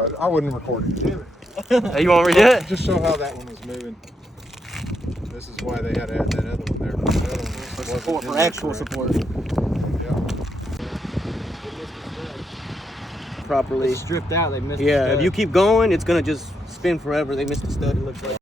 I wouldn't record it. Damn it. Hey, you want to read it? Just show how that one was moving. This is why they had to add that other one there. The other one Support for actual support. Yeah. Properly. It's stripped out, they missed the Yeah, stud. if you keep going, it's going to just spin forever. They missed the stud, it looks like.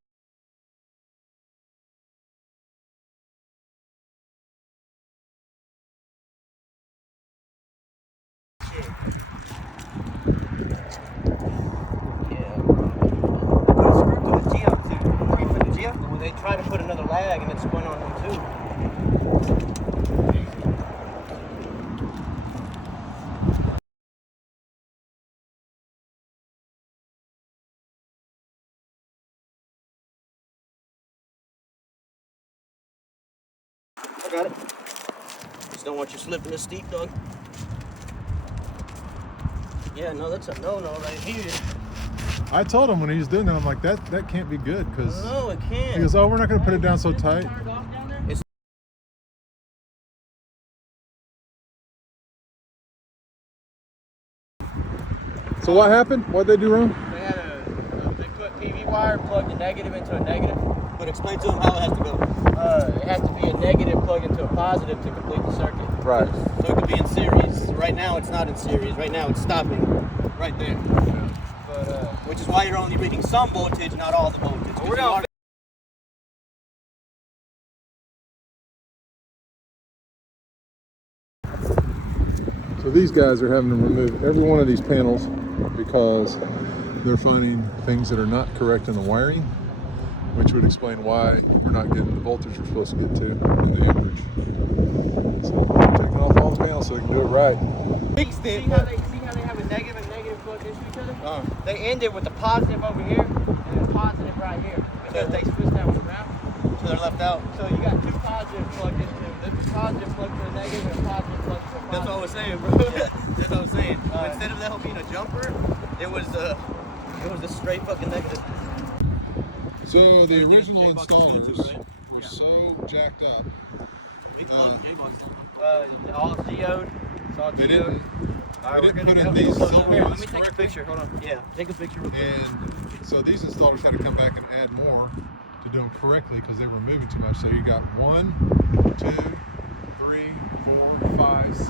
When they try to put another lag and it's spun on them too. I got it. Just don't want you slipping this steep, dog. Yeah, no, that's a no-no right here. I told him when he was doing that, I'm like, that can't be good because No, it can't. he goes, oh, we're not going to put it down so tight. So what happened? What'd they do wrong? They put PV wire, plugged a negative into a negative. But explain to them how it has to go. It has to be a negative plug into a positive to complete the circuit. Right. So it could be in series. Right now it's not in series. Right now it's stopping right there. But which is why you're only reading some voltage, not all the voltage. We're going. So these guys are having to remove every one of these panels because they're finding things that are not correct in the wiring, which would explain why we're not getting the voltage we're supposed to get to in the amperage. So we're taking off all the panels so we can do it right. See how they have a negative and negative plugged into each other? They ended with the positive over here and the positive right here. Because they switched that one around. So they're left out. So you got two positives plugged into them. There's a positive plugged to a negative and a positive plugged to a positive. That's what I was saying, bro. That's what I was saying. Instead of that being a jumper, it was a straight fucking negative. So the original installers were so jacked up. All geode. It's all They geode. didn't put in these silver Here, let ones me take a correctly. picture. Hold on. Yeah, take a picture real quick. And so these installers had to come back and add more to do them correctly because they were moving too much. So you got 1, 2, 3, 4, 5, 6,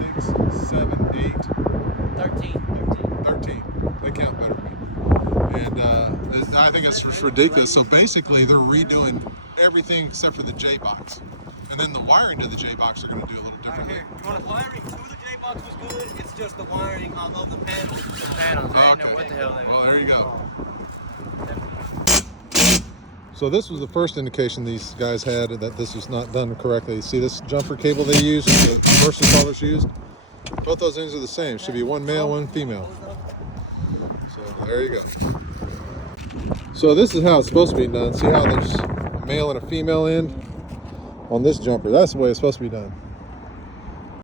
7, 8, 13. They count better than me. And I think it's just ridiculous. So basically they're redoing everything except for the J-box. And then the wiring to the J-box are going to do a little differently. The wiring to the J-box was good. It's just the wiring of the panels. The panels. I didn't know what the hell they were. Well, there you go. So this was the first indication these guys had that this was not done correctly. See this jumper cable they used, the commercial installers used? Both those things are the same. Should be one male, one female. So there you go. So this is how it's supposed to be done. See how there's a male and a female end on this jumper? That's the way it's supposed to be done.